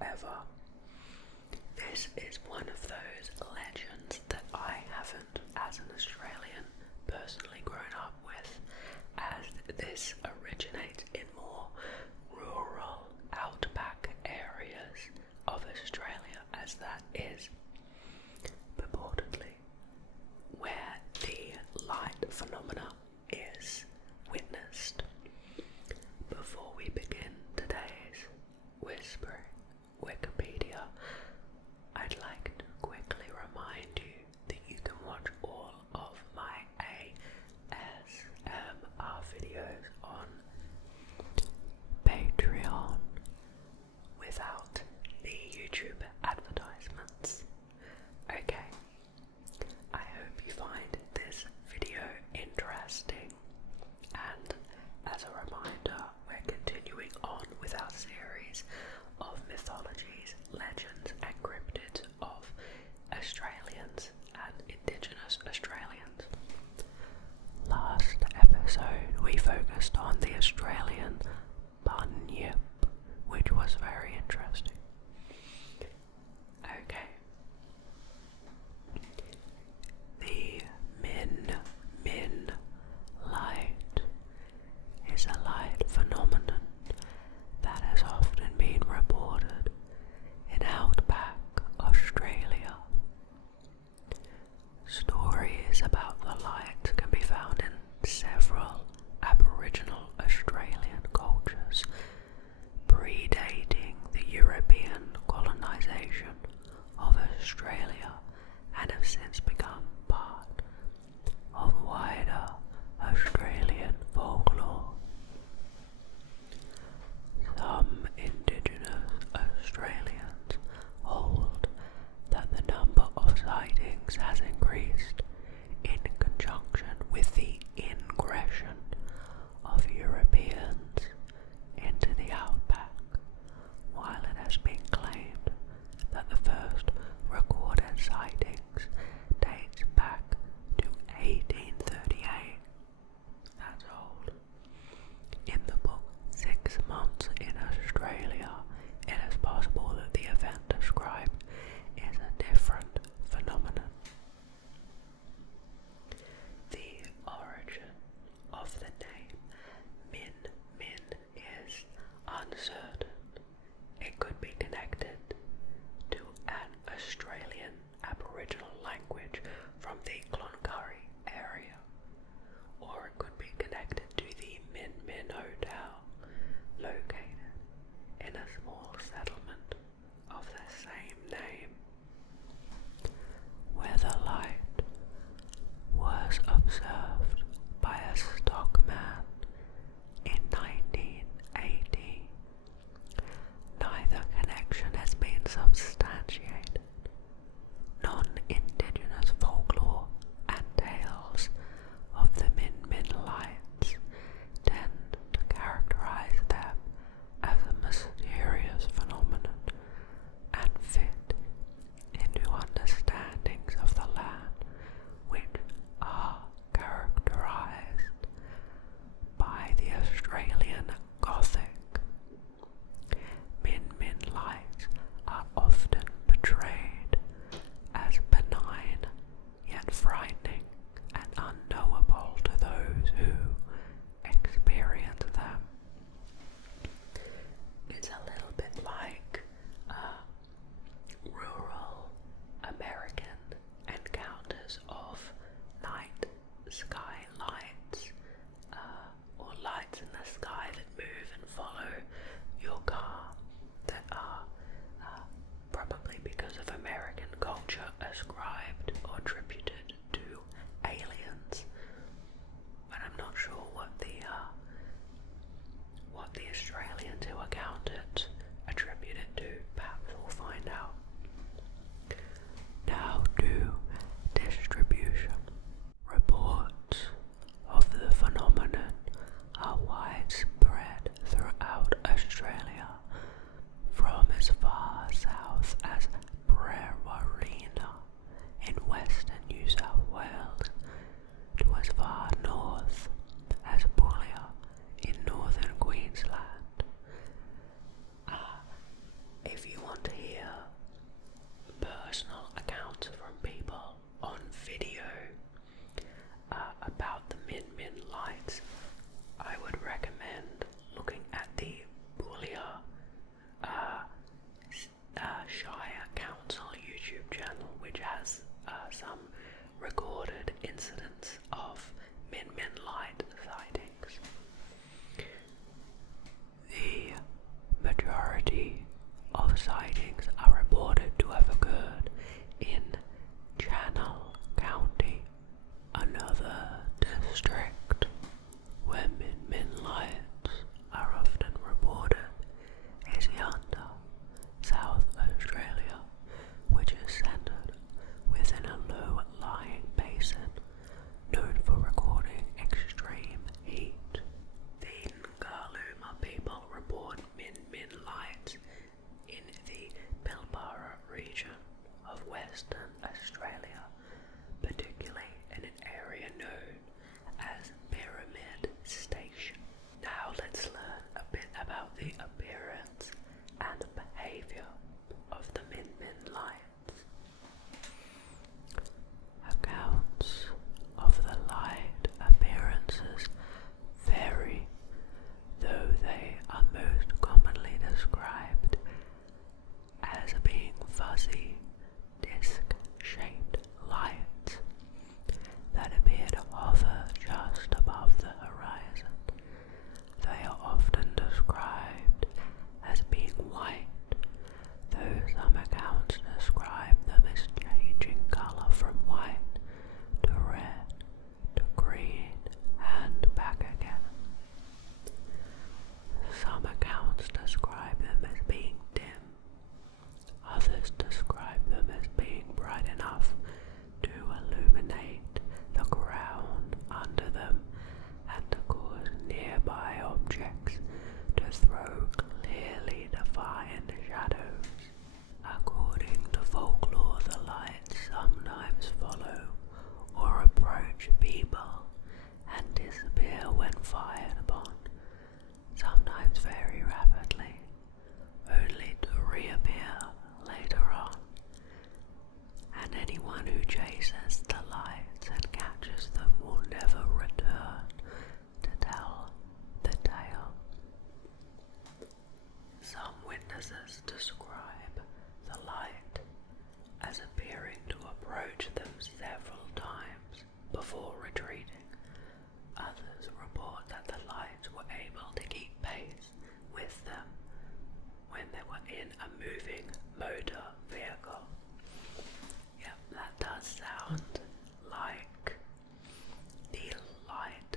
However, this is one of those legends that I haven't, as an Australian, personally grown up with, as this originates in more rural outback areas of Australia, as that is purportedly where the light phenomena is witnessed. Before we begin today's whispering Wikipedia, I'd like to quickly remind you that you can watch all of my ASMR videos on Patreon without the YouTube advertisements. Okay, I hope you find this video interesting, and as a reminder, we're continuing on with our series of mythologies, legends and cryptids of Australians and Indigenous Australians. Last episode we focused on the Australian bunyip, which was very interesting. Okay. The min light is a light phenomenon that has often been reported in outback Australia. Stories about the light can be found in several Aboriginal Australian sightings are reported to have occurred in Channel County, another district where min lights are often reported is Yanda, South Australia, which is centred within a low-lying basin known for recording extreme heat. The Ngaluma people report min lights in the Pilbara region of Western Australia, particularly in an area known as Pyramid Station. Now let's learn a bit about the appearance and behaviour of the min lights. Accounts of the light appearances vary, though they are most commonly described as being fuzzy, disc-shaped lights that appear to hover just above the horizon. They are often described as being white, though some accounts describe them as changing colour from white to red to green and back again. Some accounts describe them as being dim. Others describe them as being bright enough to illuminate the ground under them and to cause nearby objects to throw clearly defined shadows. According to folklore, the lights sometimes follow or approach people and disappear when fired upon, sometimes very rapidly, only to reappear later on. And anyone who chases the lights and catches them will never return to tell the tale. Some witnesses describe the light as appearing to approach them several times before retreating. Others report that the lights were able to keep pace with them when they were in a moving motor vehicle. Yep, that does sound like the light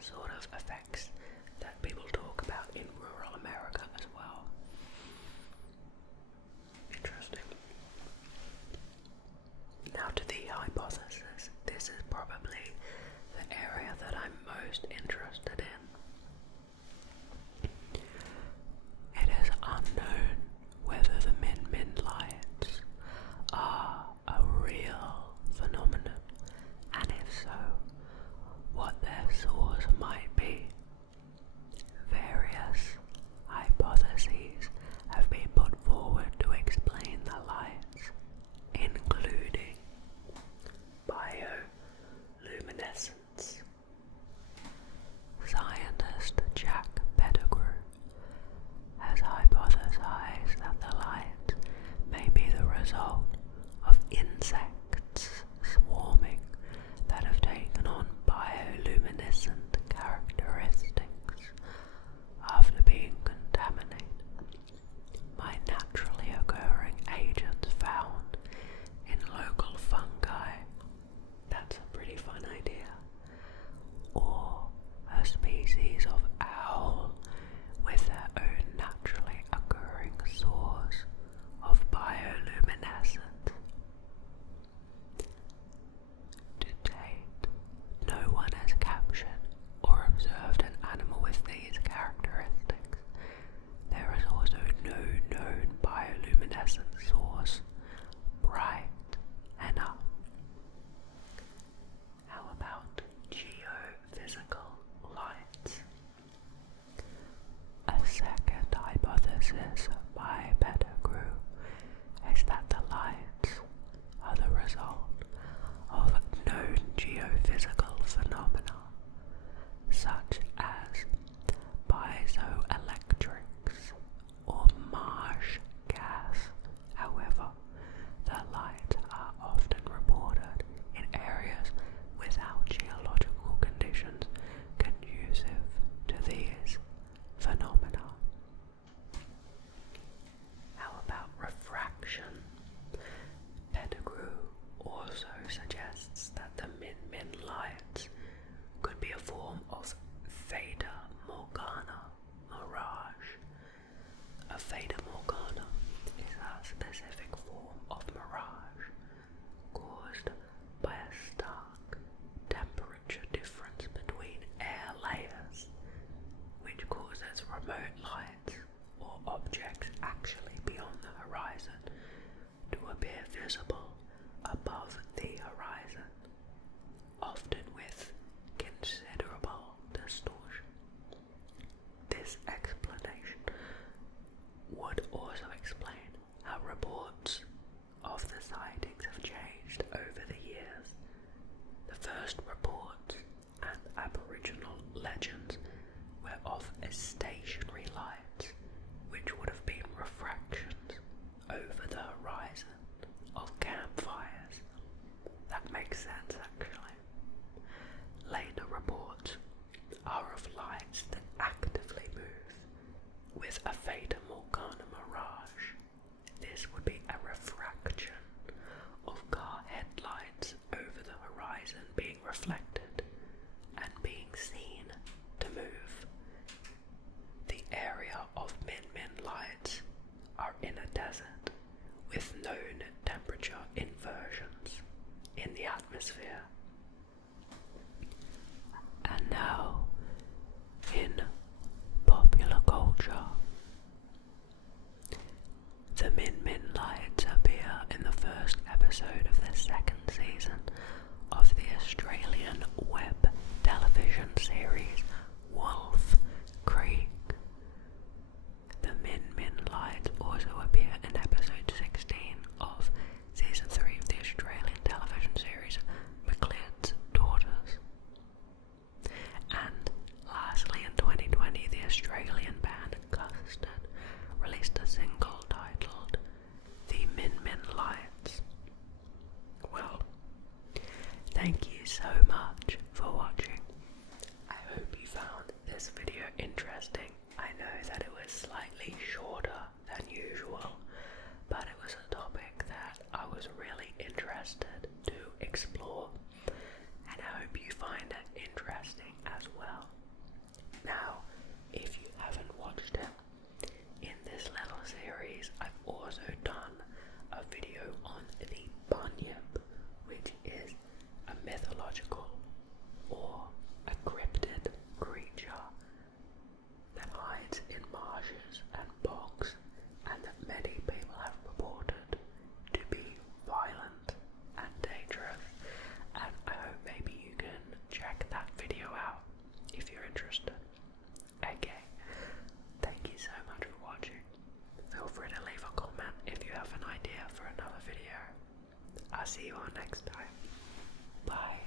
sort of effects that people talk about in rural America as well. Interesting. Now to the hypothesis. This is probably the area that I'm most interested in. It is unknown whether also explain how reports of the sightings have changed over the years. The first reports and Aboriginal legends were of stationary lights, which would have been refractions over the horizon of campfires. That makes sense, actually. Later reports are of lights that actively move with a Fata Morgana mirage. This would be a refraction of car headlights over the horizon being reflected and being seen to move. The area of min-min lights are in a desert with known temperature inversions in the atmosphere. And now, in popular culture, the min-min lights appear in the first episode of the second season of the Australian web television series Wolf Creek. The min-min lights also appear in episode 16 of season 3 of the Australian television series McLeod's Daughters. And lastly, in 2020, the Australian band Custard released a single titled The Min-Min Lights. Well, thank you so much for watching. I hope you found this video interesting. I know that it was slightly shorter than usual, but it was a topic that I was really interested to explore, and I hope you find it interesting as well. Now, if you haven't watched it, in this little series I've also done a video on the bunyip, which is a mythological or a cryptid creature that hides in marshes and bogs, and that many people have reported to be violent and dangerous, and I hope maybe you can check that video out if you're interested. Okay, thank you so much for watching. Feel free to leave a comment if you have an idea for another video. I'll see you all next time. Bye.